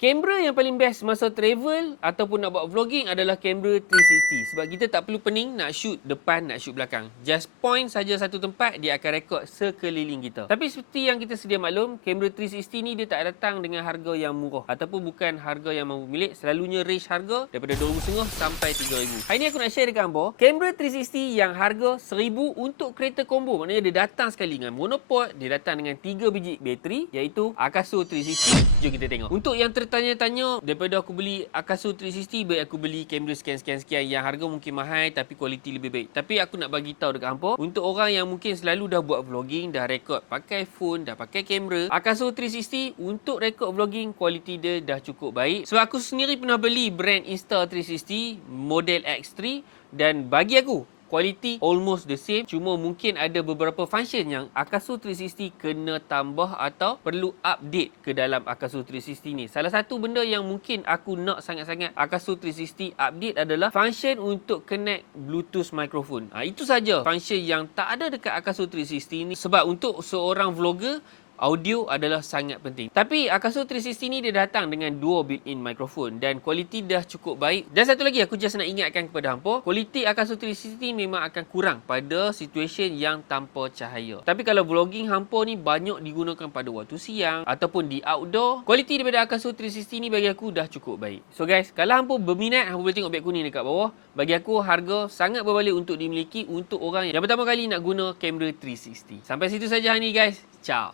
Kamera yang paling best masa travel ataupun nak buat vlogging adalah kamera 360. Sebab kita tak perlu pening nak shoot depan, nak shoot belakang. Just point saja satu tempat, dia akan rekod sekeliling kita. Tapi seperti yang kita sedia maklum, kamera 360 ni dia tak datang dengan harga yang murah. Ataupun bukan harga yang mampu milik. Selalunya range harga daripada RM2,500 sampai RM3,000. Hari ni aku nak share dekat hangpa, kamera 360 yang harga RM1,000 untuk kereta combo. Maknanya dia datang sekali dengan monopod, dia datang dengan 3 biji bateri, iaitu Akaso 360. Jom kita tengok. Untuk yang tertanya-tanya, daripada aku beli Akaso 360, baik aku beli kamera sekian-sekian yang harga mungkin mahal tapi kualiti lebih baik. Tapi aku nak bagi tahu dekat hangpa, untuk orang yang mungkin selalu dah buat vlogging, dah rekod pakai phone, dah pakai kamera, Akaso 360 untuk rekod vlogging kualiti dia dah cukup baik. Sebab aku sendiri pernah beli brand Insta360 model X3 dan bagi aku kualiti almost the same, cuma mungkin ada beberapa function yang Akaso 360 kena tambah atau perlu update ke dalam Akaso 360 ni. Salah satu benda yang mungkin aku nak sangat-sangat Akaso 360 update adalah function untuk connect Bluetooth microphone. Itu saja function yang tak ada dekat Akaso 360 ni, sebab untuk seorang vlogger, audio adalah sangat penting. Tapi Akaso 360 ni dia datang dengan dua built-in microphone dan kualiti dah cukup baik. Dan satu lagi aku just nak ingatkan kepada hangpa, kualiti Akaso 360 memang akan kurang pada situation yang tanpa cahaya. Tapi kalau vlogging hangpa ni banyak digunakan pada waktu siang ataupun di outdoor, kualiti daripada Akaso 360 ni bagi aku dah cukup baik. So guys, kalau hangpa berminat, hangpa boleh tengok beg kuning dekat bawah. Bagi aku harga sangat berbalik untuk dimiliki untuk orang yang pertama kali nak guna kamera 360. Sampai situ saja hari ni guys. Ciao.